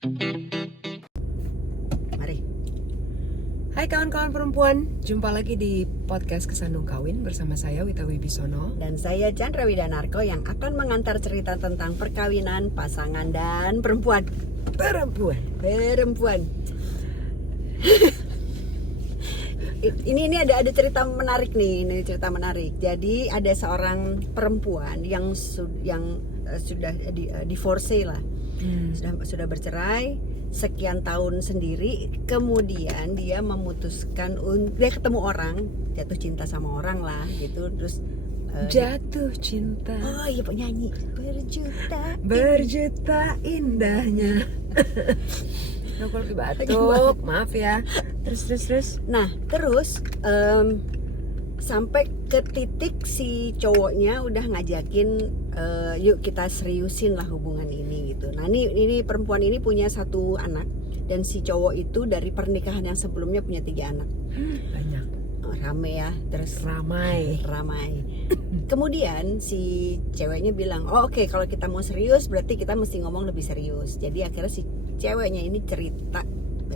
Mari. Hai kawan-kawan perempuan, jumpa lagi di podcast Kesandung Kawin bersama saya Wita Wibisono. Dan saya Chandra Widanarko yang akan mengantar cerita tentang perkawinan, pasangan, dan perempuan. Ini ada cerita menarik nih, ini cerita menarik. Jadi ada seorang perempuan yang sudah divorce lah. Sudah bercerai sekian tahun sendiri, kemudian dia memutuskan dia ketemu orang, jatuh cinta sama orang lah gitu, terus Jatuh cinta. oh iya penyanyi berjuta indahnya. Aku lagi batuk, maaf ya. Terus. Nah terus sampai ke titik si cowoknya udah ngajakin yuk kita seriusin lah hubungan ini gitu. Nah ini perempuan ini punya 1 anak dan si cowok itu dari pernikahan yang sebelumnya punya 3 anak. Banyak. Rame ya, terus Ramai. Kemudian si ceweknya bilang, oh oke, kalau kita mau serius berarti kita mesti ngomong lebih serius. Jadi akhirnya si ceweknya ini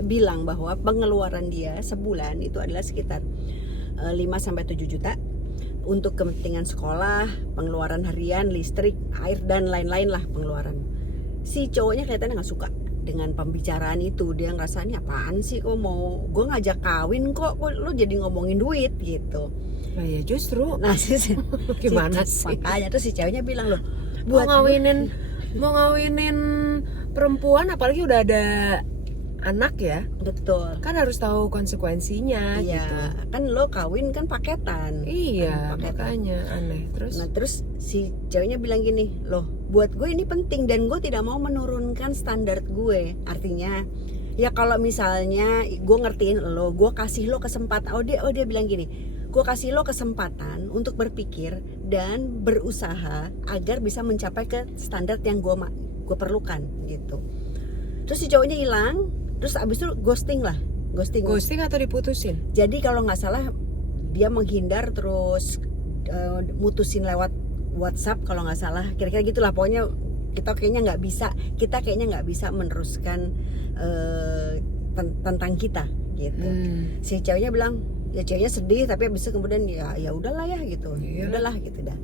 bilang bahwa pengeluaran dia sebulan itu adalah sekitar 5-7 juta untuk kepentingan sekolah, pengeluaran harian, listrik, air, dan lain-lain lah pengeluaran. Si cowoknya kelihatannya nggak suka dengan pembicaraan itu. Dia ngerasa ini apaan sih, kok mau gue ngajak kawin kok lo jadi ngomongin duit gitu. Nah ya justru. Nah Gimana sih? Makanya tuh si ceweknya bilang loh, Mau ngawinin perempuan apalagi udah ada anak ya, betul kan harus tahu konsekuensinya. iya gitu. kan lo kawin kan paketan. Iya, Paketan. makanya aneh. Terus si ceweknya bilang gini, loh buat gue ini penting dan gue tidak mau menurunkan standar gue. Artinya ya kalau misalnya gue ngertiin lo, gue kasih lo kesempatan. Oh dia bilang gini, gue kasih lo kesempatan untuk berpikir dan berusaha agar bisa mencapai ke standar yang gue perlukan gitu. Terus si cowoknya hilang, terus abis itu ghosting Atau diputusin? Jadi kalau nggak salah dia menghindar, terus mutusin lewat WhatsApp kalau nggak salah, kira-kira gitulah. Pokoknya kita kayaknya nggak bisa meneruskan tentang kita gitu. Si ceweknya bilang, ya ceweknya sedih, tapi abis itu kemudian ya udahlah ya gitu. Iya. Udahlah gitu dah.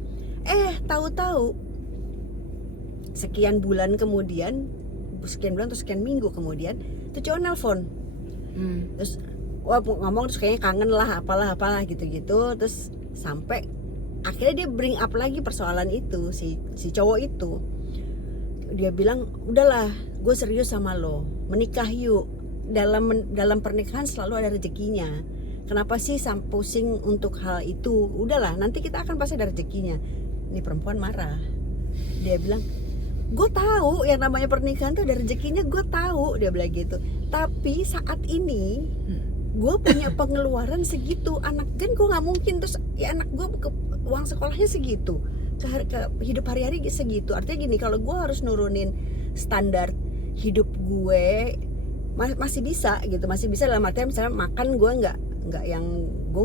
Tahu-tahu sekian bulan atau sekian minggu kemudian tuh cowok nelpon. Terus ngomong, terus kayaknya kangen lah apalah gitu-gitu. Terus sampai akhirnya dia bring up lagi persoalan itu, si cowok itu. Dia bilang, udahlah gue serius sama lo, menikah yuk. Dalam pernikahan selalu ada rezekinya. Kenapa sih pusing untuk hal itu? Udahlah, nanti kita akan pasti ada rezekinya. Ini perempuan marah. Dia bilang, gue tahu yang namanya pernikahan tuh ada rezekinya, gue tahu. Dia bilang gitu. Tapi saat ini gue punya pengeluaran segitu, anak kan gue nggak mungkin, terus ya anak gue uang sekolahnya segitu, ke hidup hari-hari segitu. Artinya gini, kalau gue harus nurunin standar hidup gue masih bisa dalam artian misalnya makan gue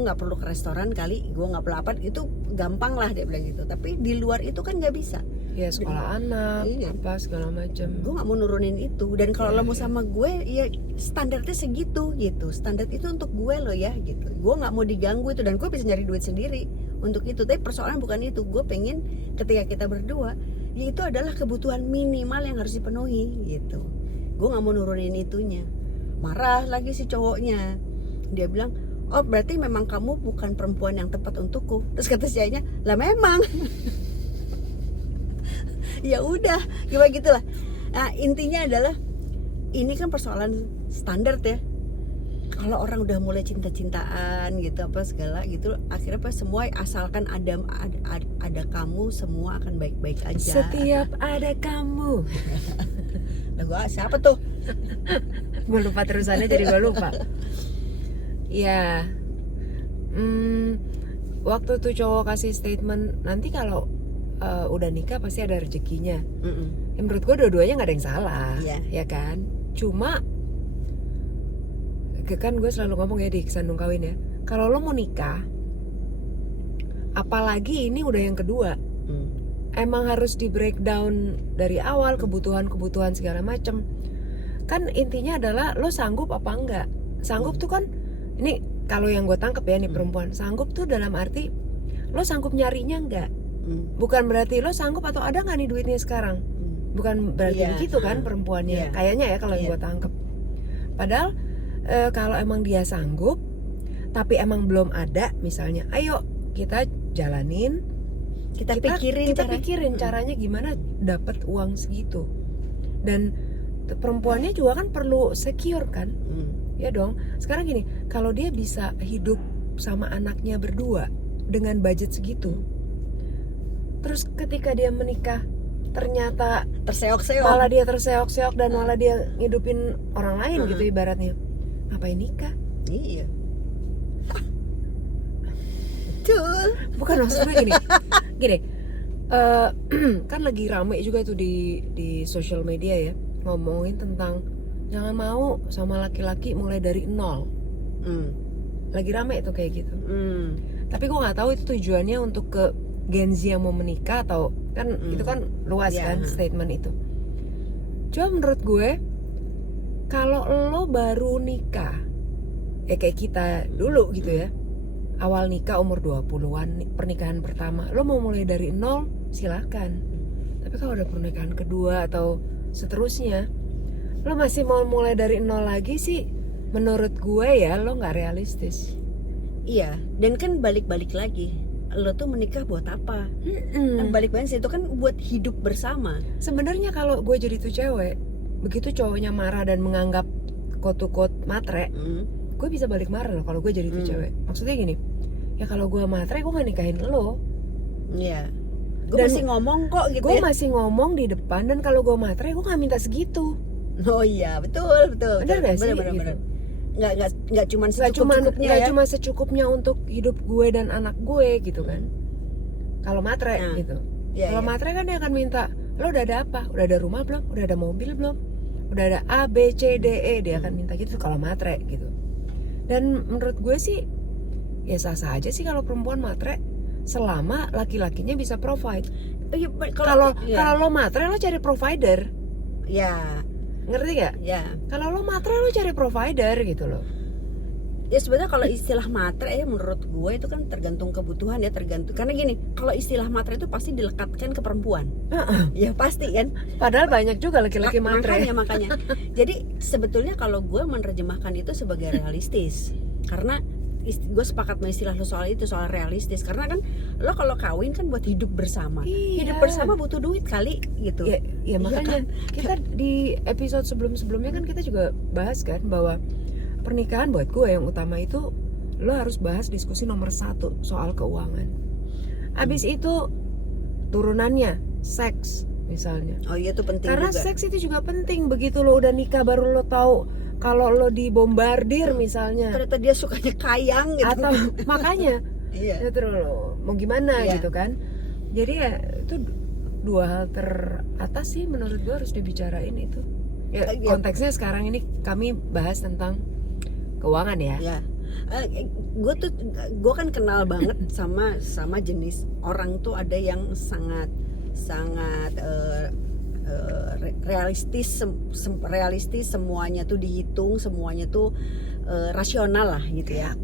nggak perlu ke restoran kali, gue nggak perlu apa, itu gampang lah dia bilang gitu. Tapi di luar itu kan nggak bisa. Ya sekolah anak, iya. apa segala macam. Gue nggak mau nurunin itu. Dan kalau lo mau sama gue, ya standarnya segitu gitu. Standar itu untuk gue lo ya gitu. Gue nggak mau diganggu itu, dan gue bisa nyari duit sendiri untuk itu. Tapi persoalan bukan itu. Gue pengen ketika kita berdua, ya itu adalah kebutuhan minimal yang harus dipenuhi gitu. Gue nggak mau nurunin itunya. Marah lagi si cowoknya. Dia bilang, oh berarti memang kamu bukan perempuan yang tepat untukku. Terus kata si Ayahnya, lah memang. Ya udah, gimana gitulah. Nah intinya adalah ini kan persoalan standar ya. Kalau orang udah mulai cinta-cintaan gitu apa segala gitu, akhirnya pas semua asalkan ada kamu, semua akan baik-baik aja. Setiap ada kamu. Nah, gua siapa tuh? Gue lupa terusannya, jadi gue lupa. Ya, waktu tuh cowok kasih statement, nanti kalau udah nikah pasti ada rezekinya. Ya, menurut gue dua-duanya nggak ada yang salah, ya kan? Cuma kan gue selalu ngomong ya di Kesandung Kawin ya, kalau lo mau nikah, apalagi ini udah yang kedua, emang harus di breakdown dari awal kebutuhan segala macam. kan intinya adalah lo sanggup apa enggak. Sanggup tuh kan, ini kalau yang gue tangkep ya nih perempuan, sanggup tuh dalam arti lo sanggup nyarinya enggak. Bukan berarti lo sanggup atau ada nggak nih duitnya sekarang. Bukan berarti begitu kan perempuannya. Kayaknya ya kalau yang gue tangkep. Padahal kalau emang dia sanggup tapi emang belum ada, misalnya ayo kita jalanin, kita pikirin caranya gimana dapat uang segitu. Dan perempuannya juga kan perlu secure kan. Ya dong. Sekarang gini, kalau dia bisa hidup sama anaknya berdua dengan budget segitu, terus ketika dia menikah ternyata malah dia terseok-seok dan malah dia ngidupin orang lain gitu ibaratnya, ngapain nikah? Iya. Betul. Bukan, maksudnya gini, kan lagi rame juga tuh di sosial media ya, ngomongin tentang jangan mau sama laki-laki mulai dari nol. Lagi rame itu kayak gitu. Tapi gue nggak tahu itu tujuannya untuk ke Gen Z yang mau menikah atau kan itu kan luas kan statement itu. Cuma menurut gue kalau lo baru nikah kayak kita dulu gitu ya, awal nikah umur 20-an, pernikahan pertama, lo mau mulai dari nol silakan. Tapi kalau udah pernikahan kedua atau seterusnya, lo masih mau mulai dari nol lagi sih, menurut gue ya lo nggak realistis. Iya, dan kan balik-balik lagi, lo tuh menikah buat apa? Balik-balik itu kan buat hidup bersama. Sebenarnya kalau gue jadi tuh cewek, begitu cowoknya marah dan menganggap quote-to-quote matre, gue bisa balik marah loh kalau gue jadi tuh cewek. Maksudnya gini, ya kalau gue matre gue gak nikahin lo. Iya. Gue masih ngomong kok gitu. Gue masih ngomong di depan, dan kalau gue matre gue gak minta segitu. Oh iya, betul. Bener gak sih? Bener. Nggak cuma secukupnya ya. Cuma secukupnya untuk hidup gue dan anak gue gitu kan. Kalau matre gitu. Kalau matre kan dia akan minta, lo udah ada apa? Udah ada rumah belum? Udah ada mobil belum? Udah ada A, B, C, D, E. Dia akan minta gitu kalau matre gitu. Dan menurut gue sih ya sah-sah aja sih kalau perempuan matre, selama laki-lakinya bisa provide. Kalau lo matre lo cari provider. Ya. Ngerti gak? Ya. Kalau lo matre lo cari provider gitu loh. Ya sebenarnya kalau istilah matre ya menurut gue itu kan tergantung kebutuhan ya, tergantung. Karena gini, kalau istilah matre itu pasti dilekatkan ke perempuan. Ya pasti kan. Padahal banyak juga laki-laki matre. Makanya. Jadi sebetulnya kalau gue menerjemahkan itu sebagai realistis. Karena gue sepakat sama istilah lo soal itu, soal realistis. Karena kan lo kalau kawin kan buat hidup bersama. Hidup bersama butuh duit kali gitu. Ya makanya kan? Kita di episode sebelum-sebelumnya kan kita juga bahas kan bahwa pernikahan buat gue yang utama itu lo harus bahas diskusi nomor 1 soal keuangan. Abis itu turunannya seks misalnya. Oh iya, itu penting. Karena juga. Seks itu juga penting. Begitu lo udah nikah baru lo tahu kalau lo dibombardir misalnya. Ternyata dia sukanya kayang gitu. Atau makanya. Iya. Terus lo mau gimana gitu kan. Jadi ya itu 2 hal teratas sih menurut gue harus dibicarain itu. Ya, konteksnya sekarang ini kami bahas tentang keuangan ya. Ya. Gue kan kenal banget sama jenis orang tuh, ada yang sangat realistis, semuanya tuh dihitung, semuanya tuh rasional lah gitu ya.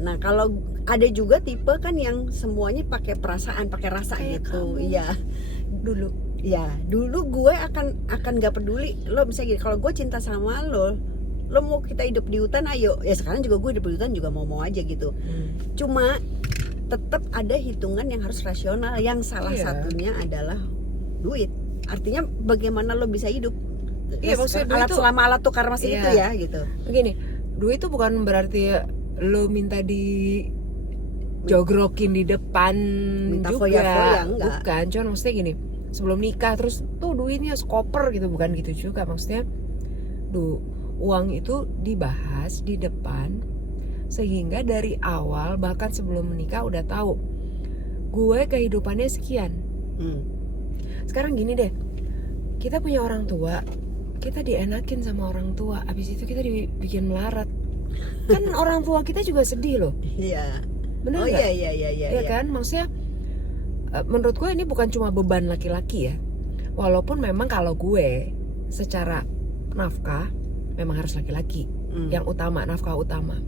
Nah kalau ada juga tipe kan yang semuanya pakai perasaan, pakai rasa kayak gitu. Iya. Dulu gue akan nggak peduli lo, misalnya gini, kalau gue cinta sama lo mau kita hidup di hutan, ayo. Ya sekarang juga gue hidup di hutan juga mau aja gitu. Cuma tetap ada hitungan yang harus rasional, yang salah satunya adalah duit. Artinya bagaimana lo bisa hidup. Iya, maksudnya selama alat tukar masih itu ya gitu. Begini, duit itu bukan berarti lo minta di jogrokin di depan, minta juga foya-foya, bukan. Cuma maksudnya gini, sebelum nikah terus tuh duitnya skoper gitu, bukan gitu juga. Maksudnya uang itu dibahas di depan, sehingga dari awal bahkan sebelum menikah udah tahu gue kehidupannya sekian. Sekarang gini deh, kita punya orang tua, kita dienakin sama orang tua, abis itu kita dibikin melarat. Kan orang tua kita juga sedih loh. Iya. Bener nggak? Iya kan, maksudnya menurut gue ini bukan cuma beban laki-laki ya. Walaupun memang kalau gue secara nafkah memang harus laki-laki yang utama, nafkah utama.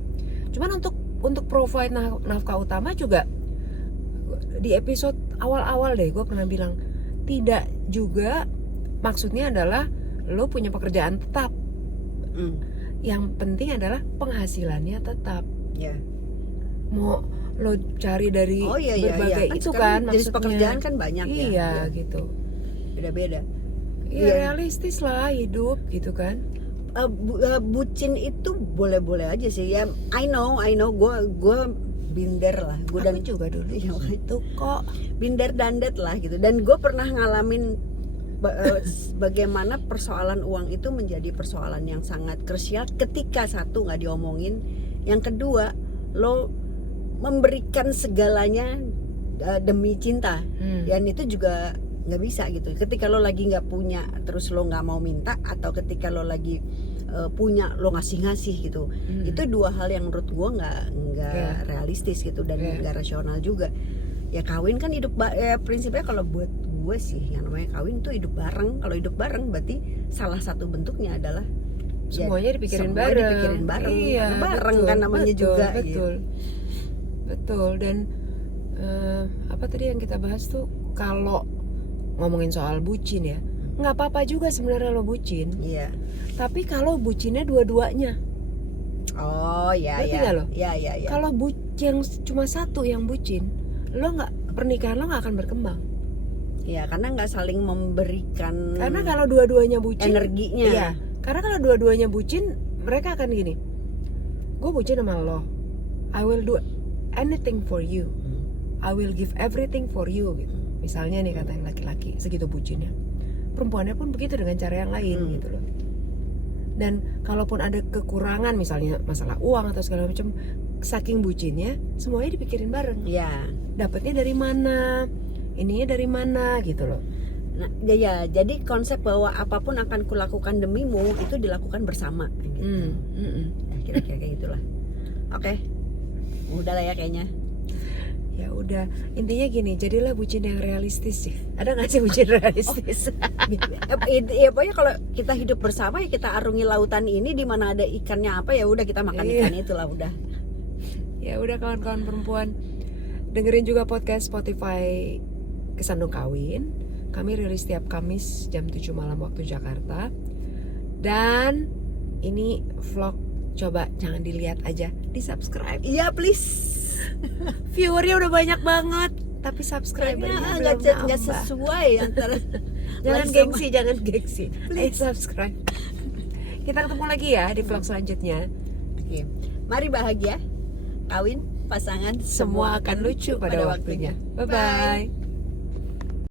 Cuman untuk provide nafkah utama juga di episode awal-awal deh gue pernah bilang tidak juga, maksudnya adalah lo punya pekerjaan tetap. Yang penting adalah penghasilannya tetap. Mau lo cari dari berbagai itu kan jenis maksudnya. pekerjaan kan banyak iya, gitu. Beda-beda. Realistis lah hidup gitu kan. Bucin itu boleh-boleh aja sih ya. I know gue binder lah. Gue dan juga dulu itu kok binder dandet lah gitu. Dan gue pernah ngalamin bagaimana persoalan uang itu menjadi persoalan yang sangat krusial ketika satu nggak diomongin, yang kedua lo memberikan segalanya demi cinta, dan itu juga nggak bisa gitu. Ketika lo lagi nggak punya terus lo nggak mau minta, atau ketika lo lagi punya lo ngasih gitu, itu dua hal yang menurut gue nggak realistis gitu, dan nggak rasional juga. Ya kawin kan hidup prinsipnya kalau buat gue sih yang namanya kawin tuh hidup bareng. Kalau hidup bareng berarti salah satu bentuknya adalah semuanya dipikirin bareng. Iya, bareng kan namanya juga. Betul. Dan apa tadi yang kita bahas tuh, kalau ngomongin soal bucin ya, nggak apa-apa juga sebenarnya lo bucin. Iya. Tapi kalau bucinnya dua-duanya. Oh iya. Lo? Iya. Kalau yang cuma satu yang bucin, pernikahan lo nggak akan berkembang. Iya, karena nggak saling memberikan. Karena kalau dua-duanya bucin, energinya. Iya. Karena kalau dua-duanya bucin, mereka akan gini. Gue bucin sama lo, I will do anything for you, I will give everything for you gitu. Misalnya nih kata yang laki-laki segitu bucinnya, perempuannya pun begitu dengan cara yang lain gitu loh. Dan kalaupun ada kekurangan, misalnya masalah uang atau segala macam, saking bucinnya semuanya dipikirin bareng. Iya. Dapatnya dari mana, ininya dari mana gitu loh. Nah, ya, jadi konsep bahwa apapun akan kulakukan demimu itu dilakukan bersama gitu. Nah, kira-kira kayak gitulah. Oke. Udah lah ya kayaknya. Ya udah, intinya gini, jadilah bucin yang realistis sih. Ada nggak sih bucin realistis? Ya pokoknya kalau kita hidup bersama ya kita arungi lautan ini, di mana ada ikannya apa ya udah kita makan ikan itulah udah. Ya udah kawan-kawan perempuan, dengerin juga podcast Spotify Kesandung Kawin. Kami rilis setiap Kamis jam 7 malam waktu Jakarta. Dan ini vlog, coba jangan dilihat aja, di subscribe. Iya please. Viewernya udah banyak banget, tapi subscribernya nggak sesuai antara. Jangan gengsi. Please subscribe. Kita ketemu lagi ya di vlog selanjutnya. Oke. Mari bahagia, kawin, pasangan, Semua akan lucu pada waktunya. Bye bye.